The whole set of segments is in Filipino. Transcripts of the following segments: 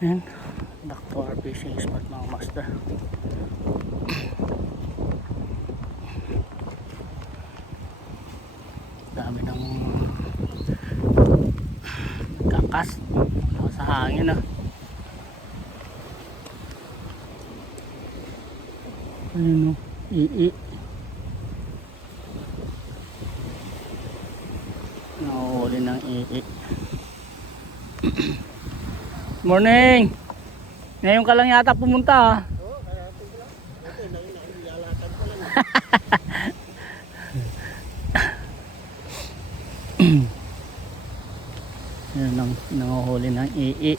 Ayan, back to our fishing spot mga master. Dami ng kakas sa hangin ah. Ayun o, nahuhuli ng ii. Morning! Ngayon ka lang yata pumunta ah. Oo, kaya ito lang. Ito, nailalatan ko lang. Yan ang nanguhuli ng ii.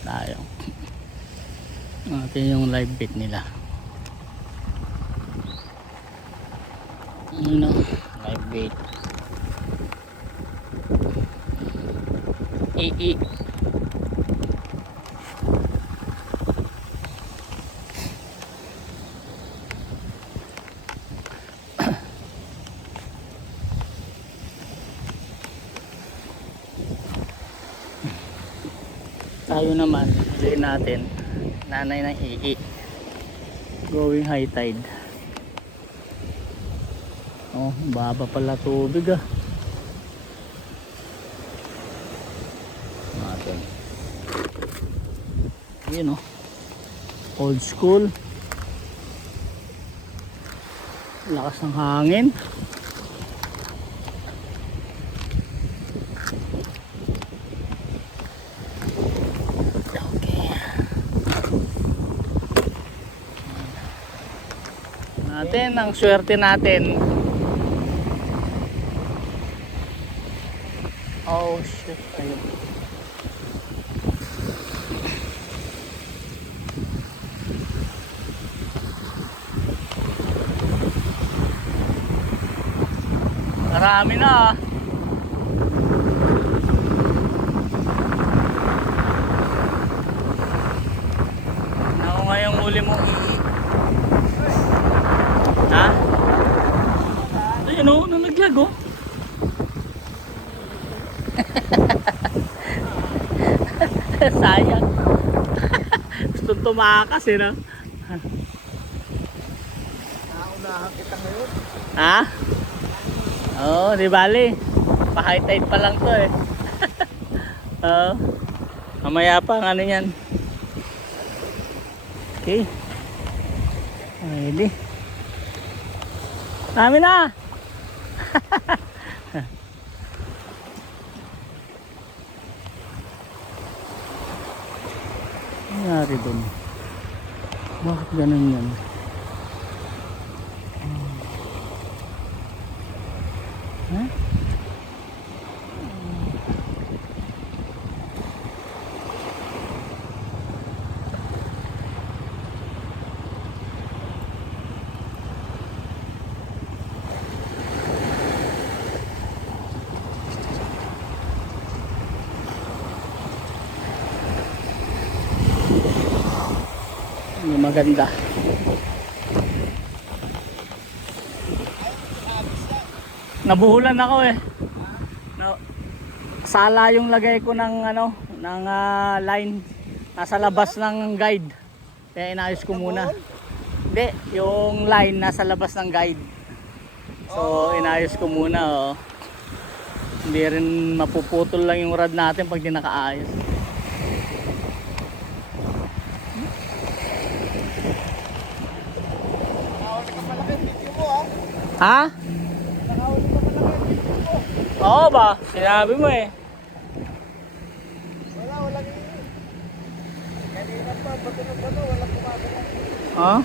Tayo. Natin yung live bait nila. Ano? Live bait. Ii. Tayo naman, hiliin natin nanay ng ii. Going high tide. Oh, baba pala tubig ah. Natin. Yun oh. Old school. Lakas ng hangin. Natin ang swerte natin. Oh shit, ayun. Marami na ah. Ako ngayong huli mong ii. Ha? Ayun o, nalaglag o. Sayang. Gusto tumakas eh no? Naunahan kita ngayon. Ha? Oo, di bali. Pa high tide pa lang to eh. Oo. Mamaya pa ang ano yan. Okay. Ready. Dami na. Ano nangyari dun? Bakit ganun yan? Huh? Yung maganda. Nabuhulan ako eh. Sala yung lagay ko ng ano, ng line nasa labas ng guide. Kaya inayos ko muna. Hindi, yung line nasa labas ng guide. So inayos ko muna oh. Hindi rin mapuputol lang yung rod natin pag di nakaayos. Ha? Oo ba? Sinabi mo eh. Walang kanina pa, bato na bato, walang kumagana. Ha?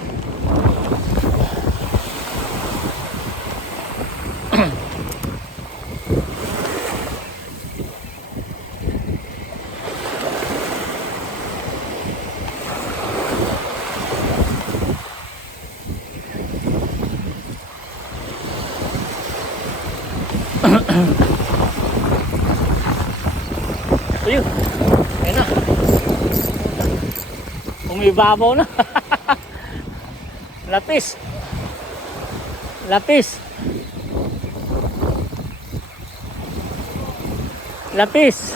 Ayun. Ayun na. Umibabaw na. Lapis. Lapis. Lapis.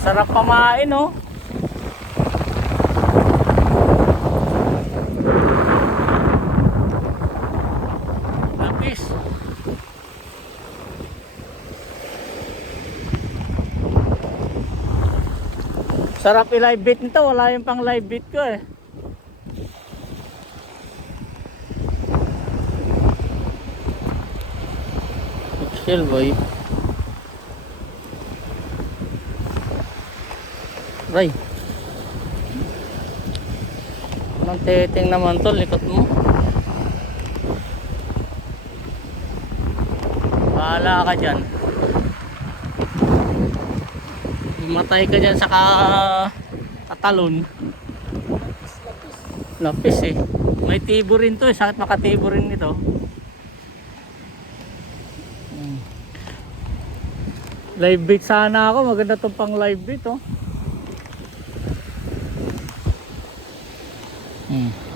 Sarap pamain, oh. Lapis. Sarap i-live bait nito. Wala yung pang live bait ko eh. Chill boy. Ray. Anong titing naman to, likot mo. Bahala ka dyan. Matay ka dyan sa katalon. Lapis eh. May tibo rin to eh. Sakit makatibo rin nito. Live bait sana ako. Maganda tong pang live bait oh.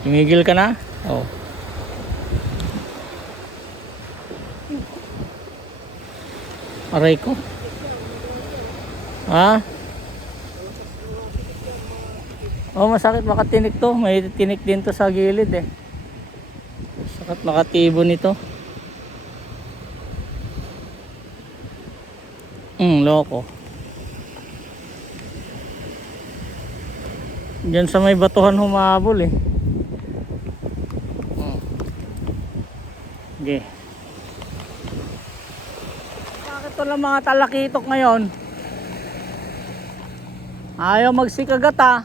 Tumigil ka na? Oh. Aray ko. Ha? Oh, masakit makatinik to. May tinik din to sa gilid eh. Sakit makatibo nito. Loko. Diyan sa may batuhan humabol eh. Okay. Bakit to lang mga talakitok ngayon? Ayaw magsikagat ah.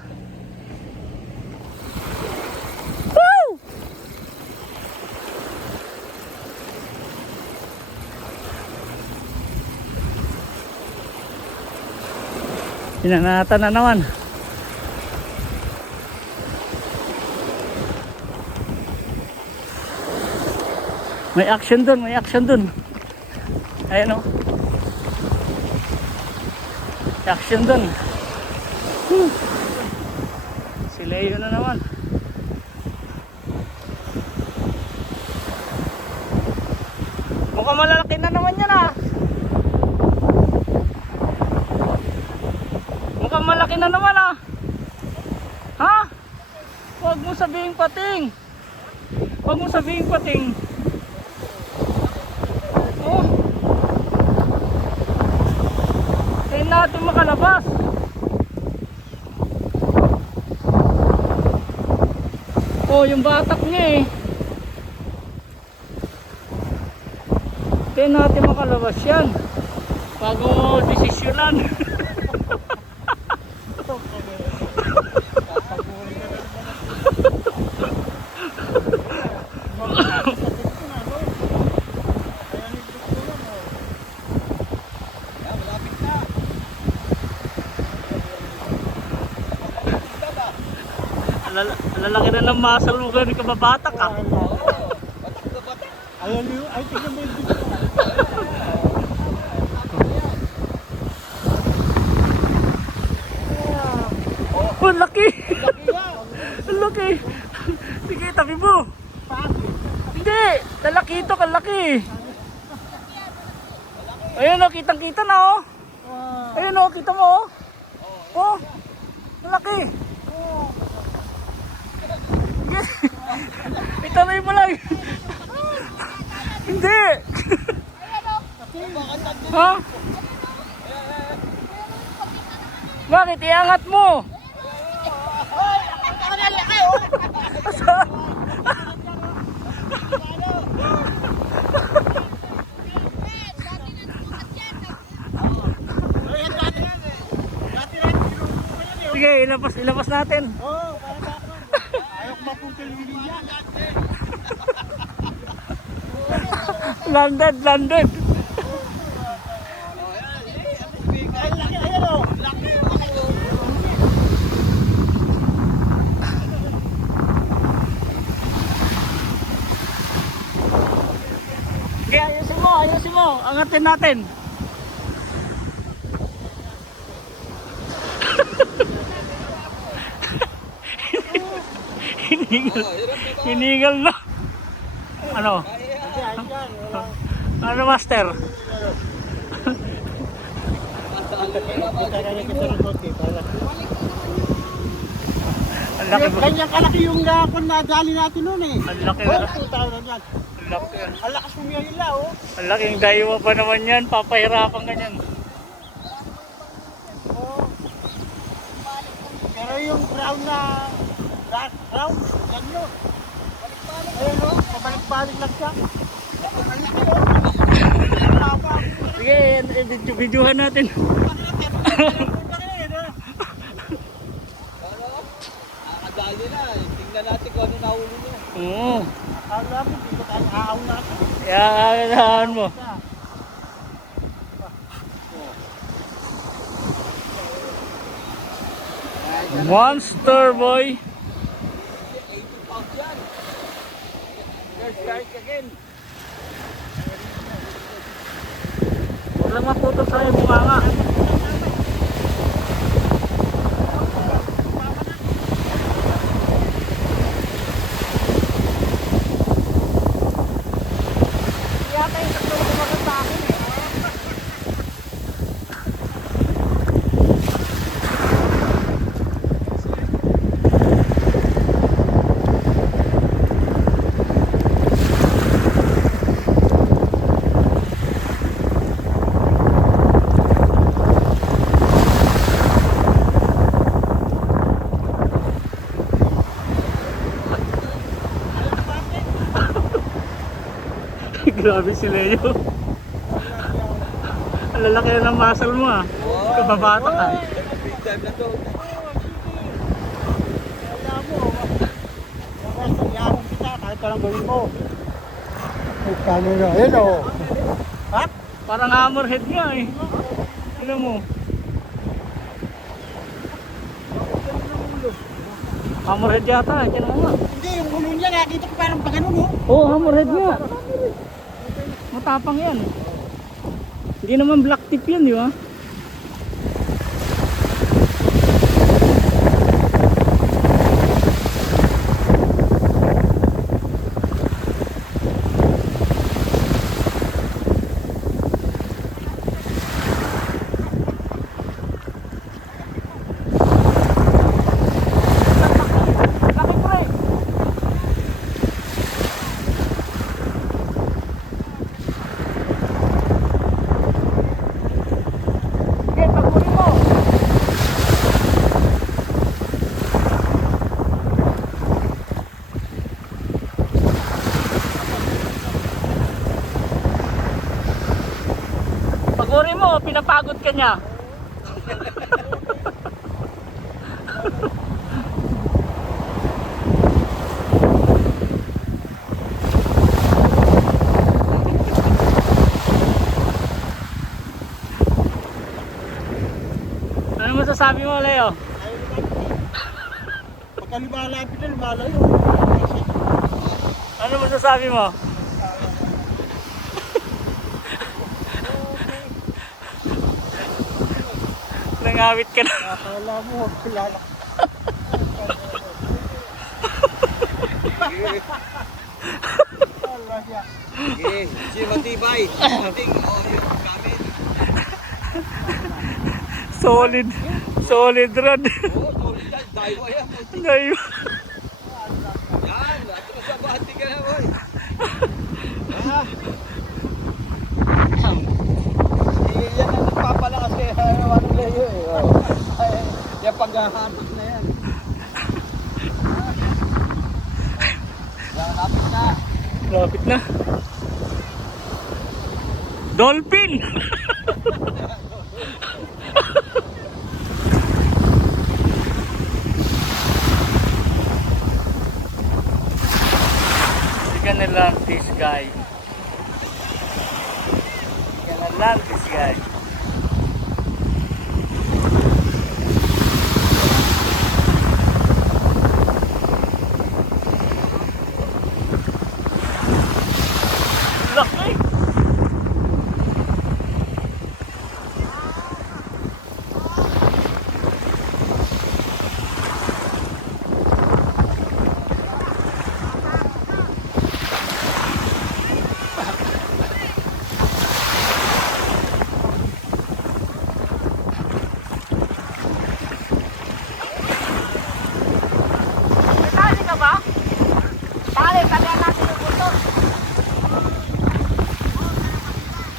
Woo! Pinanatan na naman. May action dun, may action dun. Ayan o. May action dun. Si Leo na naman. Mukhang malalaki na naman yan ah. Mukhang malaki na naman ah. Ha? Huwag mo sabihin pating. Huwag mo sabihin pating. Oh. Kaya natin makalabas. Oh, yung batak niya eh. Kaya natin makalabas yan. Bago desisyonan. Lalaki na ng muscle mo kaya kababatak ah. Ayaw niyo, ay tignan mo yung video. Oh, laki! Ang laki! Sige, tabi mo! Hindi! Lalaki ito, kalaki! Ayun o, kitang kita na o! Ayun o, kita mo o! Oh! Lalaki! Itanay mo lang! Hindi! Ha? Bakit? Iangat mo! Saan? Sige, ilabas natin. Ayaw maputol yung linya. Landed. Okay, ayusin mo. Angatin natin. Hinigal na. Ano? Ano master? Kita na kita ng konti para. Ang laki ba? Ganyan kalaki yung kung nadali natin noon eh. Ang laki Oh, na. puta na yan. Ang laki. Ang lakas umiyahila oh. Ang laking daiwa pa naman yan. Papahirapan ganyan. Oh. Pero yung brown na brown, yan yun. Ayun o, pabalik-balik lang siya. Sige, videohan natin. Nakakadali na, tingnan natin kung ano nahuli niya. Oo. Akala mo, hindi ko tayo aaw natin. Yan mo. Monster boy. 80 pounds yan. There's strike again. Huwag lang maputok sa yung bunganga. Yata yung tatlo na maganda akin eh. Grabe si Leo. Ang lalaki na ng muscle mo ah. Kababata ka. Big time na to. Kaya mo, yaman kita kahit walang gawin mo. Ay, paano na? Ayun o. Ha? Parang hammerhead nga eh. Alam mo. Hammerhead yata eh. Tiyan mo nga. Hindi, yung ulo niya, nakita ko parang pa ganun o. Oo, hammerhead nga. Matapang yan. Hindi naman black tip yan, di ba? Laki pre. Sige, pagkunin mo. Pagkunin mo, pinapagod ka niya. Ano masasabi mo, Leo? Pagka lumalapit na, lumalayo. Ano masasabi mo? Nangawit ka na. Akala mo, kilala. Allah ya. Sige, si matibay. Ating yung gamit. Solid. Solid rod. Oo, solid yan. Daiwa yan. Layo. Yan, atras sa bahati ka na, boy. Yan ang nagpapalakas kay Anong Leo eh. Oh. Ay, yan paghahanap na yan. Yan, lapit na. Lapit na. Dolphin! You gonna land this guy. You gonna land this guy. Laki!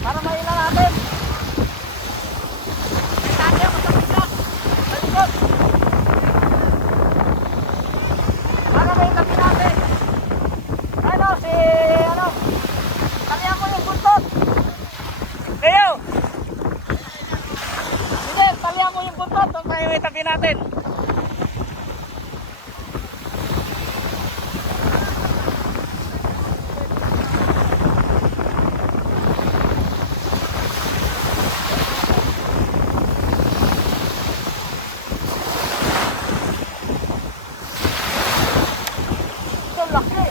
Para maila natin. May tanya, masakit ka. Sa likod. Para maila natin. Ano, si, ano, talihan mo yung buntot. Kayo. Sige, talihan mo yung buntot. Huwag tayo itabi natin. Ito, laki.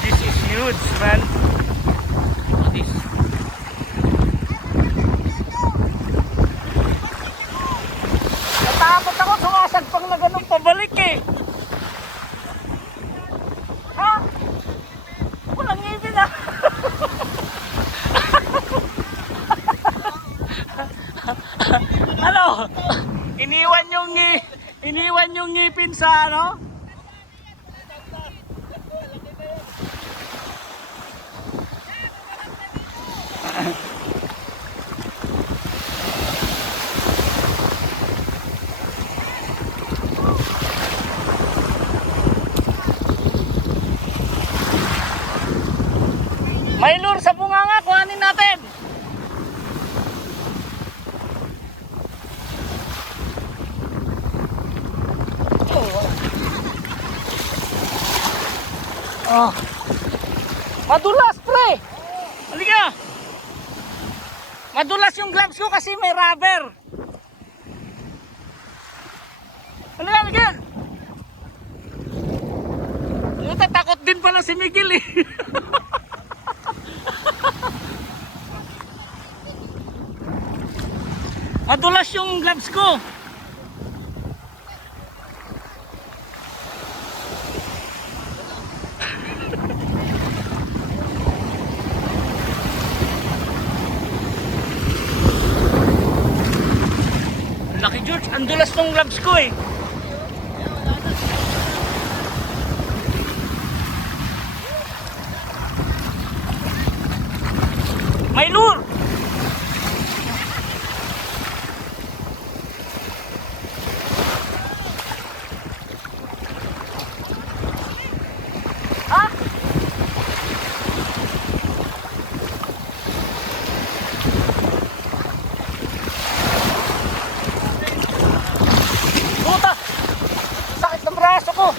This is huge, man. This. Natakot ako, sumasagpang na ganun pabalik eh. Ha? Walang ngipin ah. Ano? Iniwan yung ngipin sa ano? May lure sa bunganga, kuhanin natin. Oh. Madulas, pre. Halika. Madulas yung gloves ko kasi may rubber. Halika, halika. Natatakot din pala si Miguel eh. Madulas yung gloves ko. Laki George, ang dulas ng gloves ko eh. May lure. Ha? Puta! Sakit ng braso ko.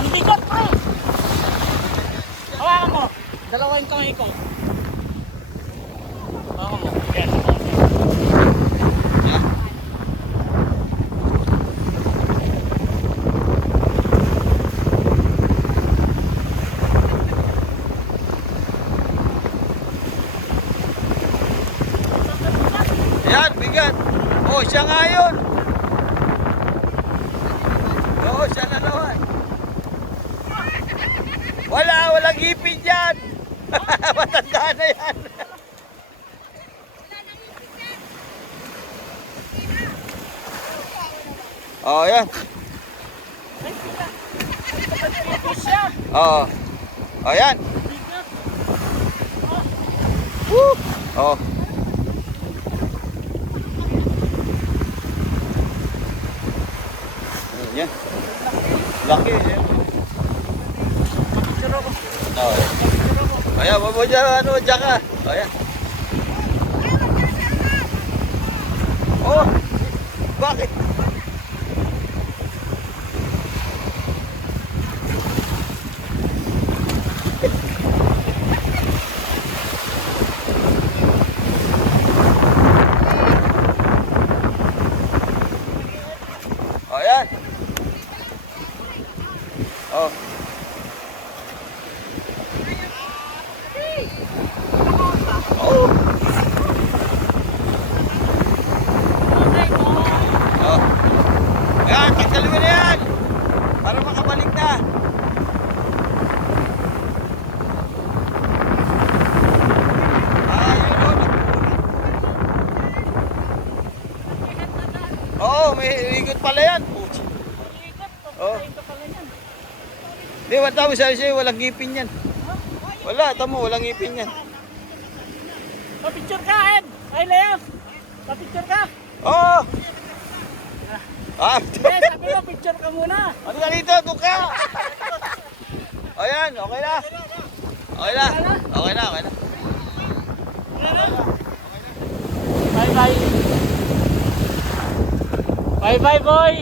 Ang bigat, pre. Hawakan mo. Dalawa yung kamay ko. Hawakan mo. Yan. Yan, bigat. Oh, siya nga yun. Oo, siya na naman. Walang ipin dyan. Matanda na yan. Oh, yan. Oo. Oh, yan. Woo! Oh. Yan. Laki yan. Oh. Ayan, babo dyan, ano, dyan ka. Oh, yan. Oh, bakit? Oh, yan. Oh. Oh. may ikot pala yan. Oh. Di, wala tamo sabi sa'yo, walang ngipin yan. Wala, tamo, walang ngipin yan. Pa-picture ka, Ed! Ay, Leo! Pa-picture ka! Oo! Ah, Hindi, sabi mo, picture ka muna! ano ka dito? Doon ka! Ayan, okay na. Okay na. Okay na, okay na. Bye-bye! Bye-bye, boy!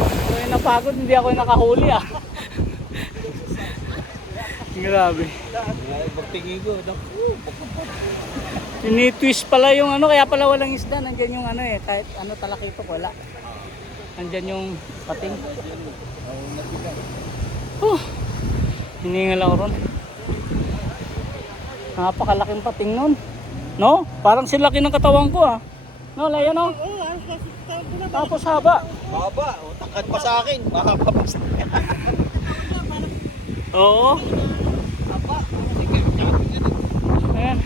Ako yung napagod, hindi ako yung nakahuli ah. Grabe. Pagtingin ko, Tinitwist pala yung ano, kaya pala walang isda. Nandyan yung ano eh, kahit ano talakitok, wala. Nandyan yung pating. Hiningal ako ron. Napakalaking pating nun. No? Parang silaki ng katawan ko ah. No, Lea no? Tapos haba. Baba, tangkad pa sa akin. Makakapas na yan. Oo. Ayan.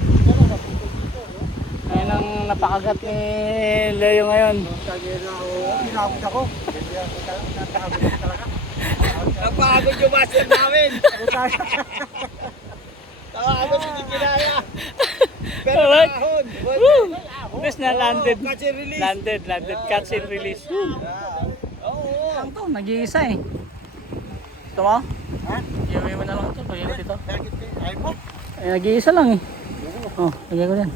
Ayan ang napakagat ni Leo ngayon. Inabot ako. Napagod yung master namin. Nakakagod hindi kinaya. Pero Alright. nakahon. Woo! Best na landed. Catch and release. Landed. Catch and release. Woo! Oo. Lang to, nag-iisa eh. Gusto mo? Ha? Iuwi mo na lang ito. Pagyan ko dito. Ay mo? Eh, nag-iisa lang eh. Oh, lagyan ko yan.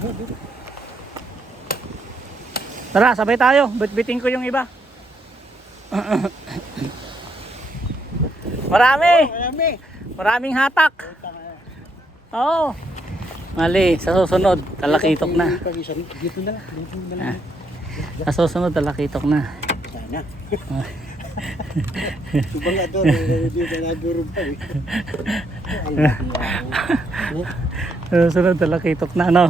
Tara, sabay tayo. Bitbitin ko yung iba. Marami! Marami. Maraming hatak. Oo. Mali, sa susunod, talakitok na. Dito na lang. Dito na lang. Sa susunod, talakitok na. Sana. Subang nga doon. Hindi na nagurog pa eh. Ang laki. Sa susunod, talakitok na, no?